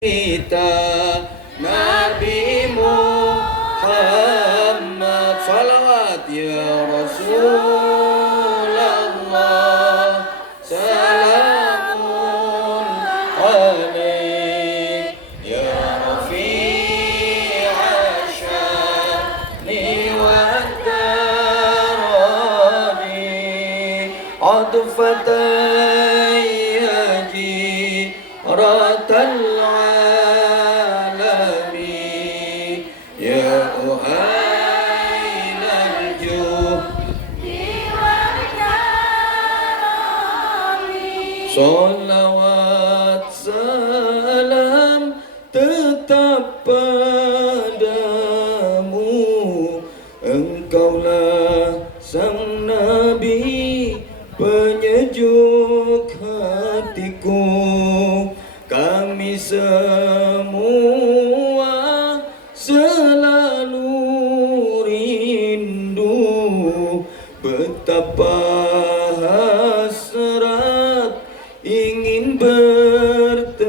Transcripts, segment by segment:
kita Nabi Muhammad, salawat ya Rasulullah, salamun alaik ya Rafi'a sya'ni wa darani, adfatan yaji ratal Salawat salam tetap padamu, Engkaulah sang Nabi penyejuk hatiku. Kami semua selalu rindu, betapa ingin bertemu.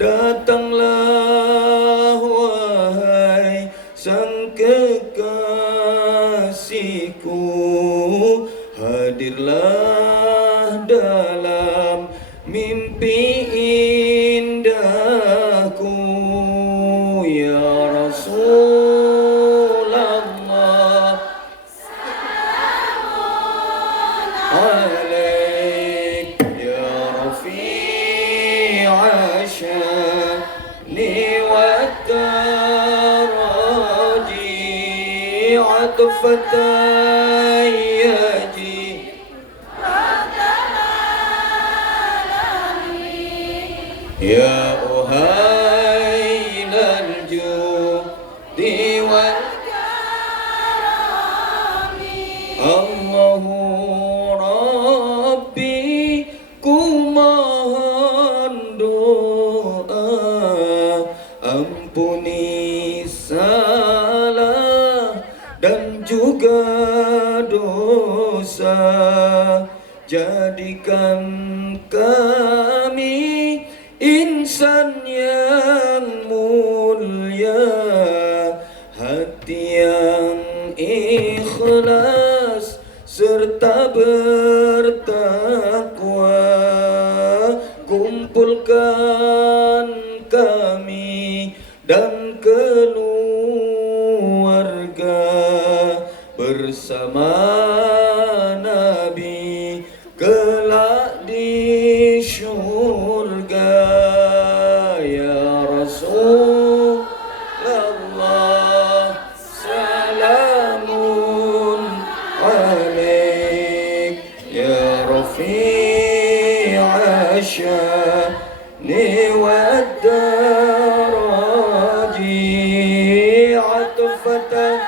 Datanglah wahai sang kekasihku, hadirlah dalam mimpi indahku ya Rasulullah, salamun adfatan yaji ya uhailal judi wal karami, Allahu Rabbi ku mohon doa, ampuni salah dan juga dosa, jadikan kami insan yang mulia, hati yang ikhlas serta bertakwa. Kumpulkan kami dan keluarga bersama Nabi kelak di syurga ya Rasulullah, salamun alaik ya Rafi'a sya'ni wa daraji, atfatan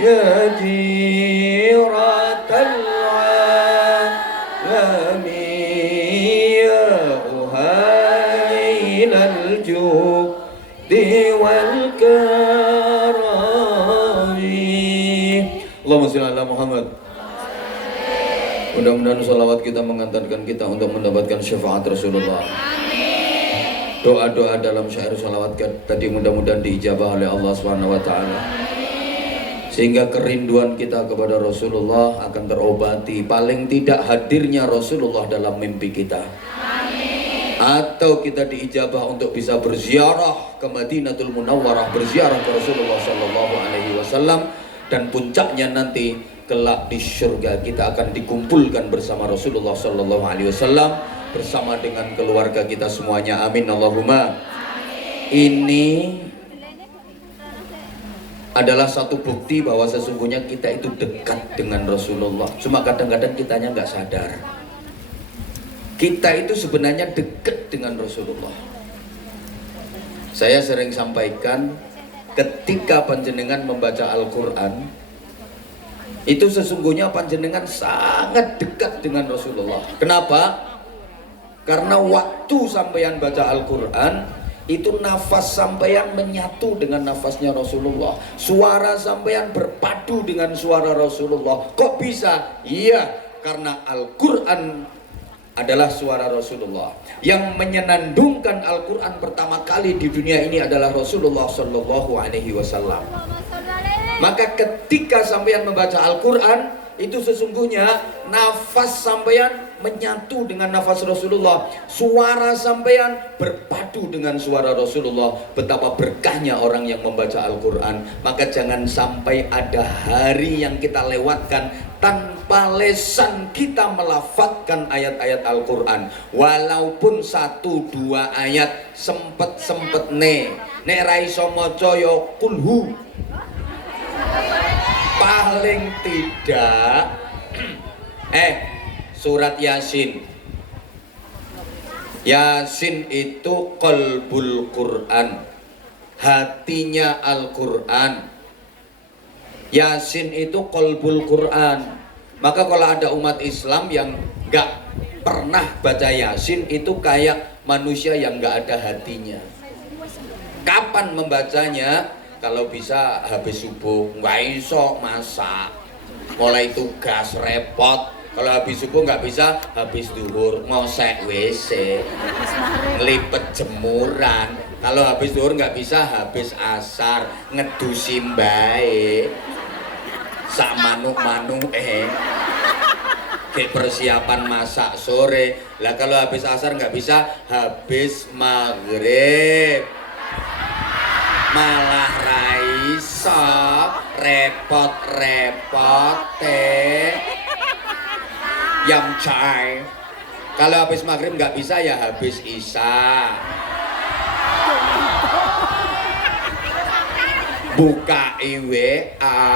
yaji ratal alami, ya uhailal judi wal karami. Allahumma shalli ala Muhammad. Mudah-mudahan salawat kita mengantarkan kita untuk mendapatkan syafaat Rasulullah. Doa-doa dalam syair salawat tadi mudah-mudahan diijabah oleh Allah Subhanahu wa taala, sehingga kerinduan kita kepada Rasulullah akan terobati, paling tidak hadirnya Rasulullah dalam mimpi kita. Atau kita diijabah untuk bisa berziarah ke Madinatul Munawwarah, berziarah ke Rasulullah sallallahu alaihi wasallam, dan puncaknya nanti kelak di surga kita akan dikumpulkan bersama Rasulullah sallallahu alaihi wasallam bersama dengan keluarga kita semuanya. Amin Allahumma. Ini adalah satu bukti bahwa sesungguhnya kita itu dekat dengan Rasulullah. Cuma kadang-kadang kitanya nggak sadar. Kita itu sebenarnya dekat dengan Rasulullah. Saya sering sampaikan, ketika panjenengan membaca Al-Quran, itu sesungguhnya panjenengan sangat dekat dengan Rasulullah. Kenapa? Karena waktu sampeyan baca Al-Quran, itu nafas sampeyan menyatu dengan nafasnya Rasulullah, suara sampeyan berpadu dengan suara Rasulullah. Kok bisa? Iya, karena Al-Quran adalah suara Rasulullah. Yang menyenandungkan Al-Quran pertama kali di dunia ini adalah Rasulullah Shallallahu Alaihi Wasallam. Maka ketika sampeyan membaca Al-Quran, itu sesungguhnya nafas sampeyan menyatu dengan nafas Rasulullah, suara sampeyan berpadu dengan suara Rasulullah. Betapa berkahnya orang yang membaca Al-Quran. Maka jangan sampai ada hari yang kita lewatkan tanpa lesan kita melafadzkan ayat-ayat Al-Quran. Walaupun 1-2 ayat, sempet nek ra iso maca ya kulhu, paling tidak surat Yasin. Yasin itu qalbul Quran, hatinya Al-Quran. Yasin itu qalbul Quran. Maka kalau ada umat Islam yang gak pernah baca Yasin, itu kayak manusia yang gak ada hatinya. Kapan membacanya? Kalau bisa habis subuh, nggak iso masak, mulai tugas repot. Kalau habis subuh nggak bisa, habis duhur ngosek WC, ngelipet jemuran. Kalau habis duhur nggak bisa, habis asar ngedusi mbae, sak manuk kayak persiapan masak sore. Lah kalau habis asar nggak bisa, habis maghrib malah raiso repot-repot yang cai. Kalau habis maghrib nggak bisa, ya habis isya. Buka WA,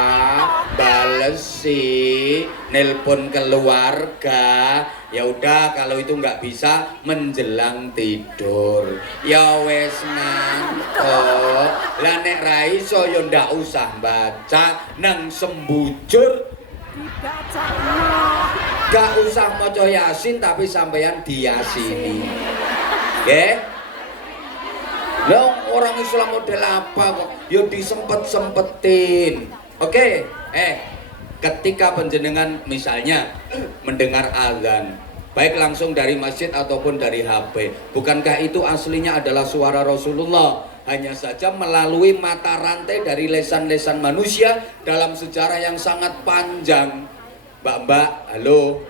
balesi, nelpon keluarga. Ya udah, kalau itu nggak bisa menjelang tidur. Ya wes ngantuk. Lah nek ra iso ya ndak usah baca, nang sembujur gak usah maca Yasin, tapi sampeyan diyasini. Nggih. Lah orang Islam model apa kok? Ya disempet-sempetin. Oke. Ketika penjenengan misalnya mendengar azan, baik langsung dari masjid ataupun dari HP, bukankah itu aslinya adalah suara Rasulullah? Hanya saja melalui mata rantai dari lesan-lesan manusia dalam sejarah yang sangat panjang. Mbak, halo.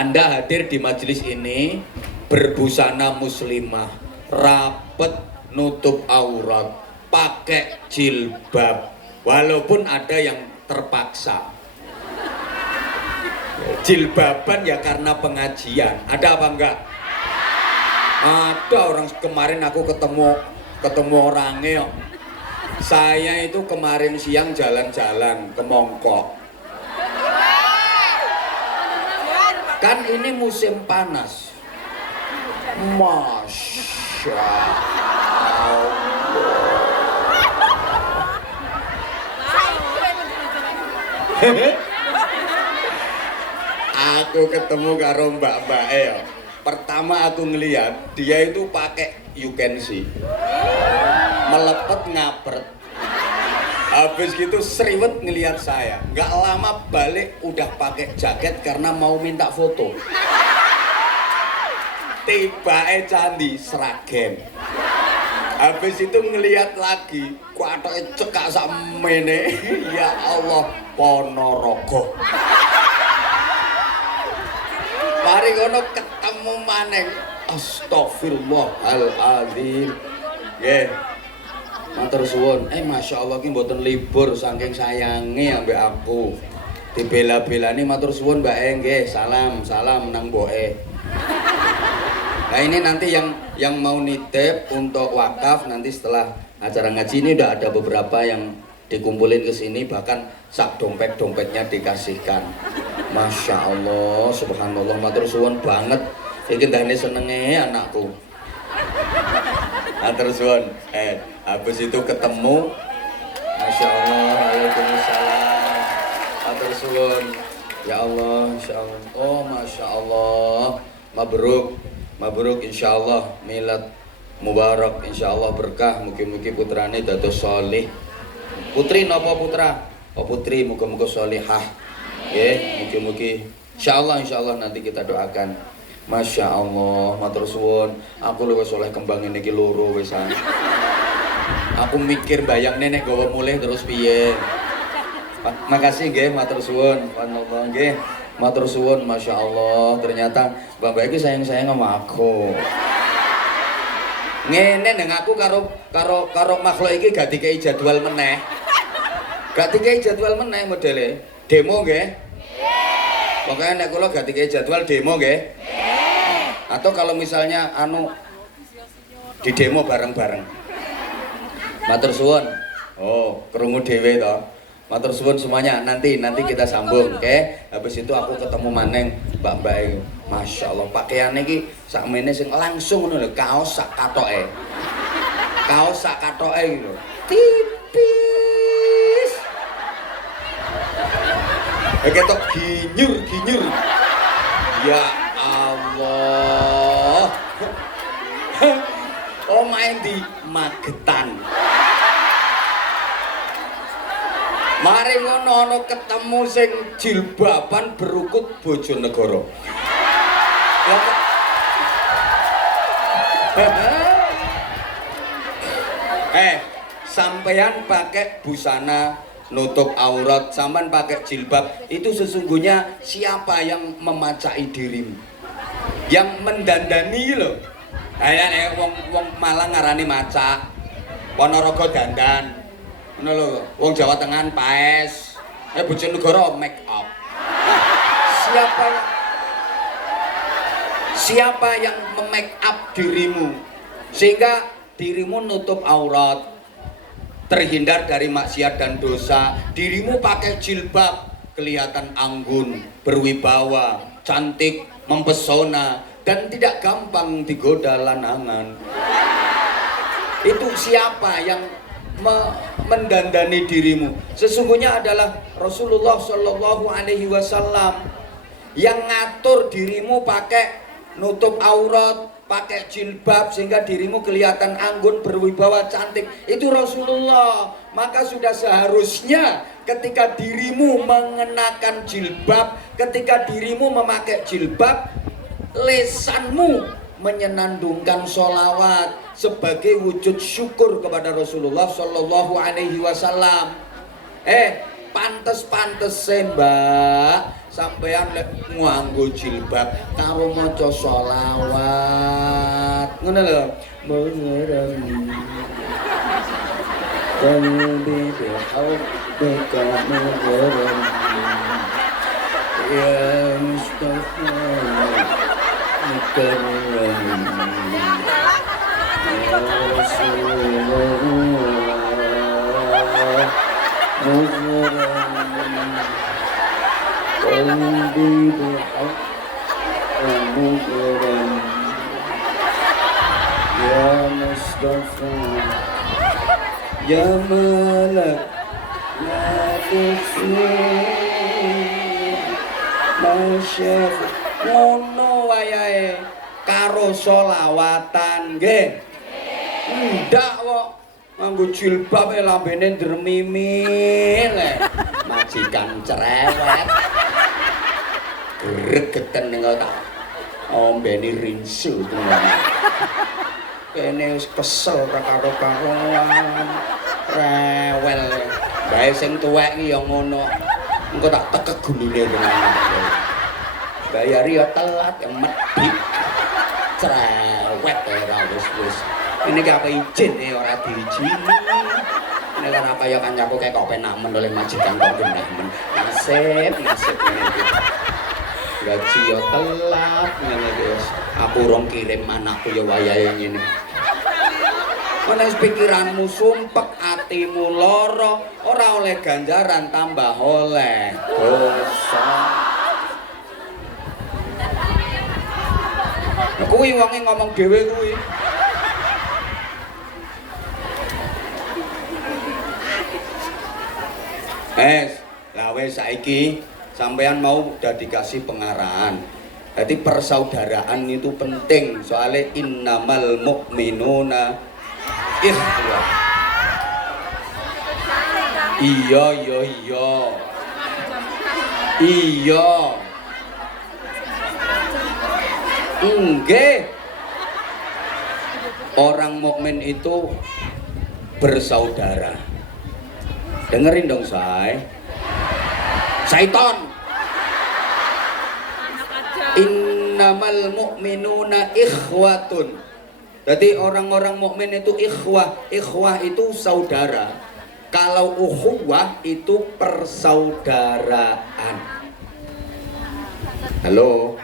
Anda hadir di majelis ini berbusana muslimah, rapet, nutup aurat, pakai jilbab, walaupun ada yang terpaksa. Jilbaban ya karena pengajian. Ada apa enggak? Ada. Orang kemarin aku ketemu orangnya. Saya itu kemarin siang jalan-jalan ke Mongkok. Kan ini musim panas. Masya Allah. Aku ketemu karo mbak-mbak ya. Pertama aku ngeliat dia itu pakai you can see, melepet ngapret. Habis gitu seriwet ngeliat saya. Nggak lama balik udah pakai jaket karena mau minta foto. Tibae candi Sragen. Habis itu ngeliat lagi, kuatoke cekak sakmene. Ya Allah, Ponorogo. Mari ngono ketemu maneh. Astagfirullahaladzim. Nggih. Matur suwun. Masya Allah ki mboten libur saking sayange ambek aku. Dibela-belani matur suwun Mbak nggih. Salam nang mboke. Nah ini nanti yang mau nitip untuk wakaf nanti setelah acara ngaji ini udah ada beberapa yang dikumpulin ke sini, bahkan sak dompet-dompetnya dikasihkan. Masya Allah, subhanallah, matur suwun banget. Iki ndane senenge anakku. Matur suwun. Habis itu ketemu. Masya Allah, waalaikumsalam. Matur suwun. Ya Allah, insya Allah. Oh masya Allah. Mabruk insyaallah, milad mubarak insyaallah, berkah, mugi-mugi putrane dados sholih. Putri napa putra? Oh putri, muga-muga sholihah. Nggih, mugi-mugi Insyaallah nanti kita doakan. Masya Allah, matur suwun. Aku luwes oleh kembang ini ki loro wisan. Aku mikir bayang nenek gawa mulih terus piye. Makasih nggih, matur suwun. Panallah nggih. Matur suwun, Masya Allah. Ternyata Mbak iki sayang-sayang sama aku. Ngene nang aku karo makhluk iki gak dikei jadwal meneh. Gak dikei jadwal meneh modele. Demo nggih? Nggih. Pokoke nek kula gak dikei jadwal demo nggih? Nggih. Atau kalau misalnya di demo bareng-bareng. Matur suwun. Oh, krungu dhewe to. Matur suwun semuanya. Nanti kita sambung, oke? Habis itu aku ketemu maneng Mbak itu. Masya Allah, pakaiannya ki sakmene sing langsung ngono lho, kaos sak katoke. Kaos sak katoke gitu. Tipis. Ketok ginyur. Ya Allah. Oh main di Magetan. Mari ngono ketemu sing jilbaban berukut Bojonegoro. Sampean pakai busana nutup aurat, sampean pakai jilbab, itu sesungguhnya siapa yang memacai dirimu? Yang mendandani loh. Wong Malang ngarani maca, Ponorogo dandan. Ngono lho, wong Jawa Tengah paes. Bojonegoro make up. Siapa yang memake up dirimu sehingga dirimu nutup aurat, terhindar dari maksiat dan dosa, dirimu pakai jilbab, kelihatan anggun, berwibawa, cantik, mempesona, dan tidak gampang digoda lanangan. Itu siapa yang mendandani dirimu? Sesungguhnya adalah Rasulullah Shallallahu Alaihi Wasallam yang ngatur dirimu pakai nutup aurat, pakai jilbab sehingga dirimu kelihatan anggun, berwibawa, cantik. Itu Rasulullah. Maka sudah seharusnya ketika dirimu mengenakan jilbab, ketika dirimu memakai jilbab, lesanmu menyenandungkan sholawat sebagai wujud syukur kepada Rasulullah Shallallahu Alaihi Wasallam. Pantes Mbak sampean lek nganggo jilbab karo maca sholawat ngono lho. Mengerami qalbi bihubbika mengerami ya Mustafa mengerami ya Rasulullah qalbi bihubbika mengerami ya Mustafa ya Malak ya Kusir Masyaf. Ngono wayahe karo sholawatan nggih. Ndak kok nganggo jilbab lambene dremimil majikan cerewet gregeten ning tak ombeni rinsu kene wis kesel karo karoan rewel bae sing tuwek iki ya ngono engko tak tekek gulune bayari ya telat ya medhit cerewet ora wis ini ki apa izin ora diizini ini kan apa ya kancaku kayak kok penak men oleh majikan kok genah men nasib ngene gaji ya telat ngene wis aku rong kirim anakku ya wayahe ngene. Menes pikiranmu sumpek, atimu lara, ora oleh ganjaran tambah oleh dosa. Kuwi wonge ngomong dhewe kuwi. Lah wis saiki sampean mau udah dikasih pengarahan. Jadi persaudaraan itu penting, soalnya innamal mu'minuna ikhwah. Iya. Enggak. Orang mukmin itu bersaudara. Dengerin dong say. Syaiton. Innamal mu'minuna ikhwatun. Jadi orang-orang mukmin itu ikhwah. Ikhwah itu saudara. Kalau ukhuwah itu persaudaraan. Halo.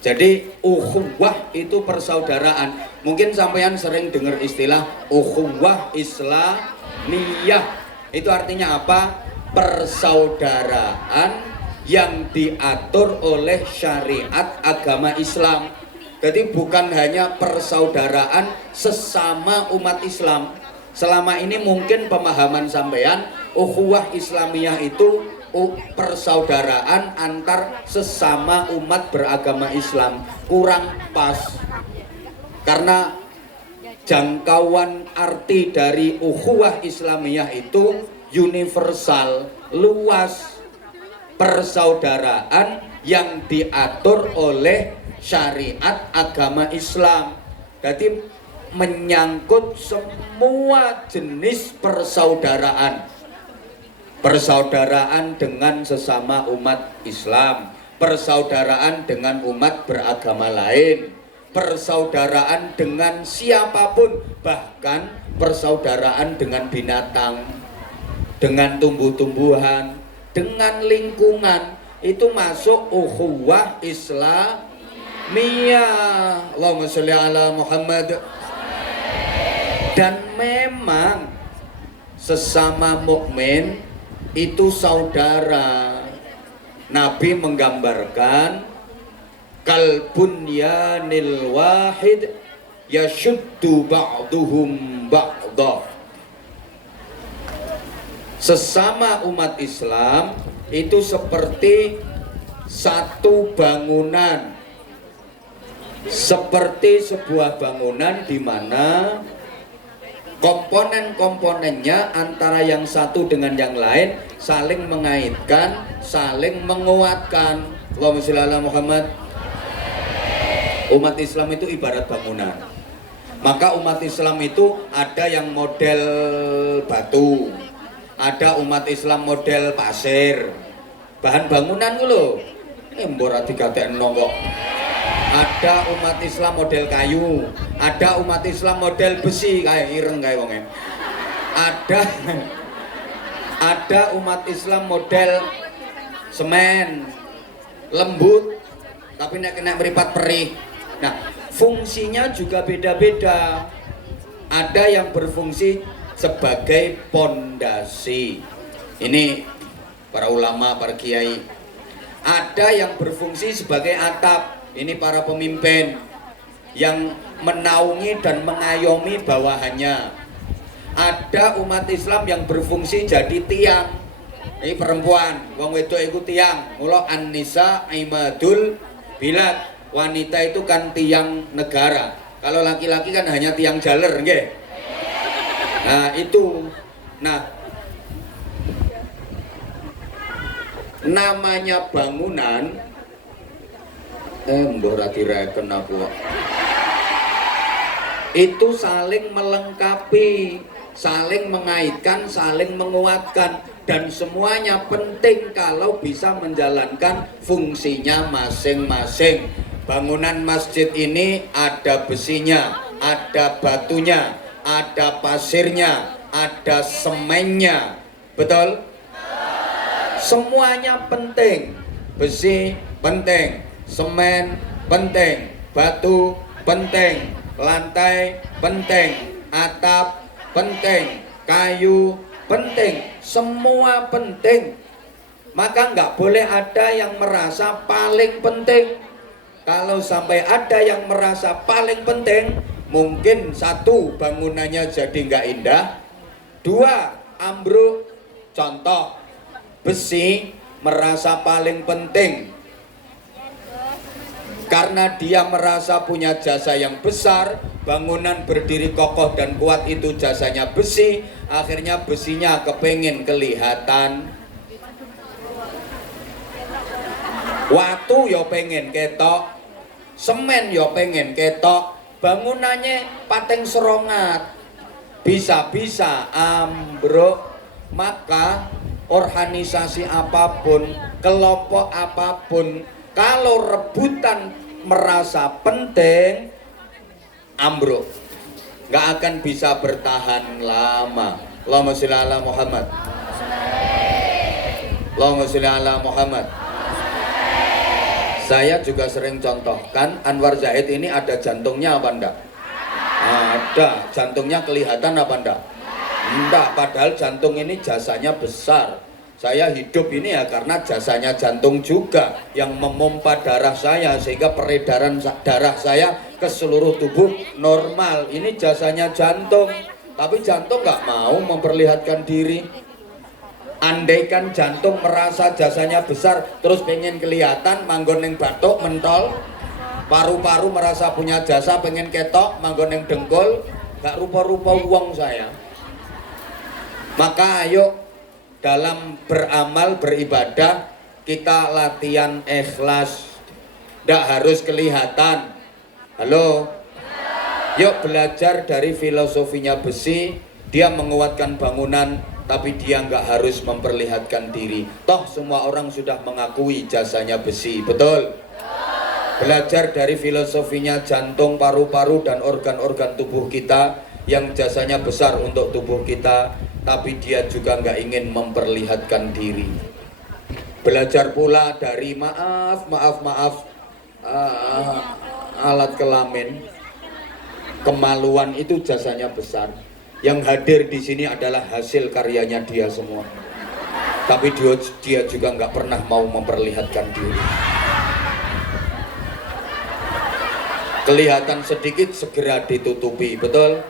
Jadi ukhuwah itu persaudaraan. Mungkin sampean sering dengar istilah ukhuwah Islamiyah. Itu artinya apa? Persaudaraan yang diatur oleh syariat agama Islam. Jadi bukan hanya persaudaraan sesama umat Islam. Selama ini mungkin pemahaman sampean ukhuwah Islamiyah itu persaudaraan antar sesama umat beragama Islam. Kurang pas. Karena jangkauan arti dari ukhuwah Islamiyah itu universal, luas. Persaudaraan yang diatur oleh syariat agama Islam. Jadi menyangkut semua jenis persaudaraan. Persaudaraan dengan sesama umat Islam, persaudaraan dengan umat beragama lain, persaudaraan dengan siapapun, bahkan persaudaraan dengan binatang, dengan tumbuh-tumbuhan, dengan lingkungan. Itu masuk ukhuwah Islamiyah. Allahumma sholli ala Muhammad. Dan memang sesama mukmin itu saudara. Nabi menggambarkan kalbunyanil wahid yashuddu ba'duhum ba'dah. Sesama umat Islam itu seperti satu bangunan, seperti sebuah bangunan di mana komponen-komponennya antara yang satu dengan yang lain saling mengaitkan, saling menguatkan. Allahumma sholli ala Muhammad. Umat Islam itu ibarat bangunan. Maka umat Islam itu ada yang model batu, ada umat Islam model pasir, bahan bangunan lho. Mbora dikatekno kok. Ada umat Islam model kayu, ada umat Islam model besi kayak ireng kayak wonge. Ada umat Islam model semen, lembut, tapi nek kena meripat perih. Nah, fungsinya juga beda-beda. Ada yang berfungsi sebagai pondasi. Ini para ulama, para kiai. Ada yang berfungsi sebagai atap. Ini para pemimpin yang menaungi dan mengayomi bawahannya. Ada umat Islam yang berfungsi jadi tiang. Ini perempuan, wong wedok itu tiang. Mula an-nisa imadul bilad. Wanita itu kan tiang negara. Kalau laki-laki kan hanya tiang jaler, nggih. Nah, itu. Nah, namanya bangunan mbok ora direken aku. Itu saling melengkapi, saling mengaitkan, saling menguatkan, dan semuanya penting kalau bisa menjalankan fungsinya masing-masing. Bangunan masjid ini ada besinya, ada batunya, ada pasirnya, ada semennya. Betul? Semuanya penting. Besi penting, semen penting, batu penting, lantai penting, atap penting, kayu penting, semua penting. Maka nggak boleh ada yang merasa paling penting. Kalau sampai ada yang merasa paling penting, mungkin satu, bangunannya jadi nggak indah. Dua, ambruk. Contoh, besi merasa paling penting karena dia merasa punya jasa yang besar. Bangunan berdiri kokoh dan kuat itu jasanya besi. Akhirnya besinya kepengin kelihatan. Watu ya pengen ketok, semen ya pengen ketok, bangunannya pating serongat, bisa-bisa ambruk. Maka organisasi apapun, kelompok apapun, kalau rebutan merasa penting, ambruk, nggak akan bisa bertahan lama. Allahumma sholli ala Muhammad. Allahumma sholli ala Muhammad. Saya juga sering contohkan, Anwar Zahid ini ada jantungnya apa enggak? Ada. Jantungnya kelihatan apa enggak? Enggak, padahal jantung ini jasanya besar. Saya hidup ini ya karena jasanya jantung juga yang memompa darah saya sehingga peredaran darah saya ke seluruh tubuh normal. Ini jasanya jantung, tapi jantung nggak mau memperlihatkan diri. Andaikan jantung merasa jasanya besar terus pengen kelihatan, manggon yang batuk mentol. Paru-paru merasa punya jasa pengen ketok, manggon yang dengkul, nggak rupa-rupa uang saya. Maka ayo dalam beramal beribadah kita latihan ikhlas, tidak harus kelihatan. Halo, yuk belajar dari filosofinya besi. Dia menguatkan bangunan tapi dia nggak harus memperlihatkan diri. Toh semua orang sudah mengakui jasanya besi, betul? Belajar dari filosofinya jantung, paru-paru dan organ-organ tubuh kita yang jasanya besar untuk tubuh kita, tapi dia juga nggak ingin memperlihatkan diri. Belajar pula dari maaf alat kelamin, kemaluan itu jasanya besar. Yang hadir di sini adalah hasil karyanya dia semua, tapi dia juga nggak pernah mau memperlihatkan diri. Kelihatan sedikit segera ditutupi, betul?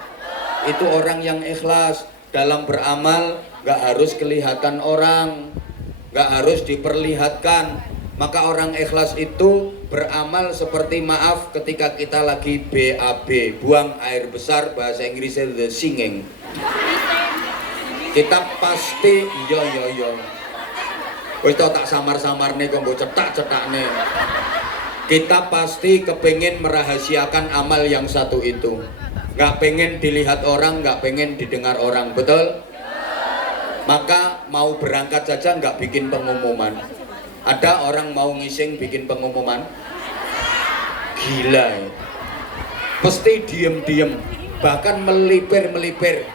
Itu orang yang ikhlas. Dalam beramal nggak harus kelihatan orang, nggak harus diperlihatkan. Maka orang ikhlas itu beramal seperti maaf ketika kita lagi BAB, buang air besar, bahasa Inggrisnya the singing. Kita pasti yo wis tak samar-samar nih kok cetak-cetak nih. Kita pasti kepengin merahasiakan amal yang satu itu. Nggak pengen dilihat orang, nggak pengen didengar orang, betul? Maka mau berangkat saja nggak bikin pengumuman. Ada orang mau ngising bikin pengumuman? Gila ya. Pasti diem-diem, bahkan melipir.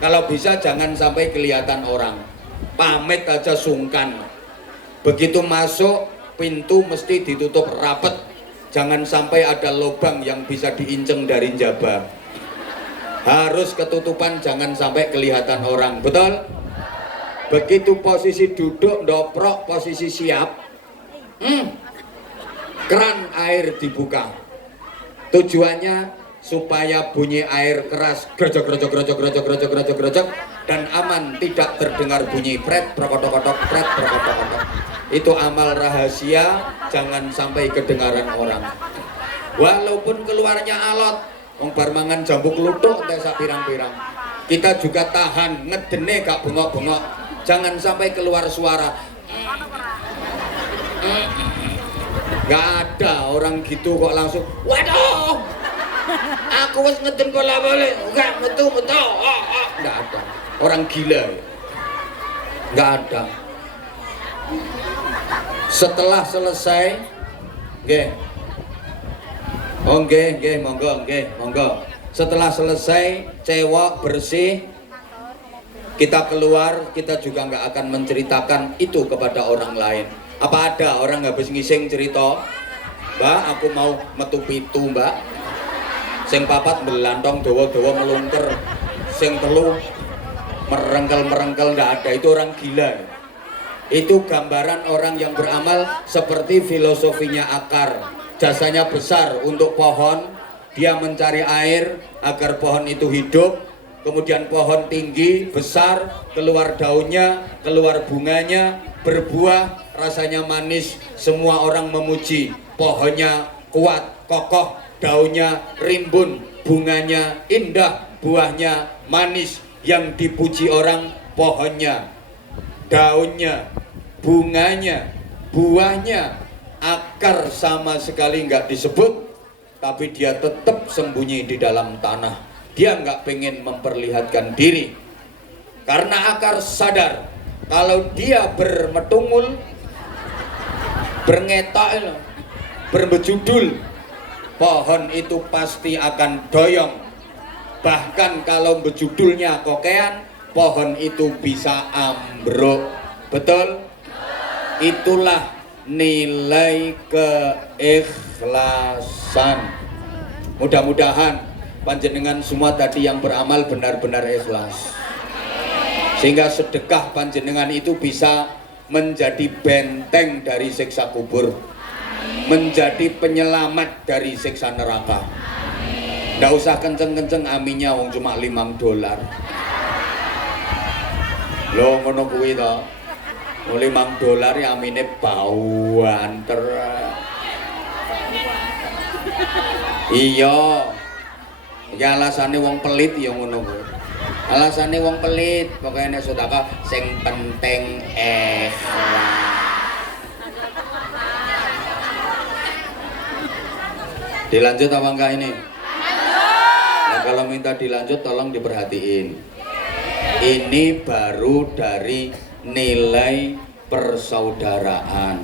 Kalau bisa jangan sampai kelihatan orang. Pamit aja sungkan. Begitu masuk, pintu mesti ditutup rapet. Jangan sampai ada lubang yang bisa diinceng dari jaba. Harus ketutupan, jangan sampai kelihatan orang, betul? Begitu posisi duduk, ndoprok, posisi siap, keran air dibuka. Tujuannya supaya bunyi air keras, grojok, dan aman, tidak terdengar bunyi pret, prokotok-kotok, pret, prokotok-kotok. Itu amal rahasia, jangan sampai kedengaran orang. Walaupun keluarnya alot, wong bar mangan jambu kluthuk teh sak pirang-pirang, kita juga tahan, ngedene gak bengok-bengok, jangan sampai keluar suara. Gak ada orang gitu kok langsung, waduh, aku wis ngeden bola balik, enggak metu, enggak ada. Orang gila, enggak ada. Setelah selesai, monggo. Setelah selesai, cewek bersih, kita keluar, kita juga nggak akan menceritakan itu kepada orang lain. Apa ada orang habis ngising cerita, Mbak, aku mau metu pitu, Mbak. Sing papat belantong dawa-dawa melungker, sing telu merengkel, nggak ada. Itu orang gila. Itu gambaran orang yang beramal seperti filosofinya akar. Jasanya besar untuk pohon, dia mencari air agar pohon itu hidup. Kemudian pohon tinggi, besar, keluar daunnya, keluar bunganya, berbuah, rasanya manis. Semua orang memuji. Pohonnya kuat, kokoh, daunnya rimbun, bunganya indah, buahnya manis. Yang dipuji orang pohonnya, daunnya, bunganya, buahnya, akar sama sekali nggak disebut, tapi dia tetap sembunyi di dalam tanah. Dia nggak pengen memperlihatkan diri, karena akar sadar kalau dia bermetungul, berngetak, berbejudul, pohon itu pasti akan doyong. Bahkan kalau bejudulnya kokean, pohon itu bisa ambruk. Betul? Itulah nilai keikhlasan. Mudah-mudahan panjenengan semua tadi yang beramal benar-benar ikhlas, sehingga sedekah panjenengan itu bisa menjadi benteng dari siksa kubur, menjadi penyelamat dari siksa neraka. Nggak usah kenceng-kenceng aminnya, wong cuma $5. Lo ngono kuwi to. $5 ya amine bau anter. Iya. Iki alasane wong pelit ya ngono kuwi. Alasane wong pelit, pokoke nek sedekah sing penting ikhlas. Dilanjut apa enggak ini? Nah, kalau minta dilanjut tolong diperhatiin. Ini baru dari nilai persaudaraan.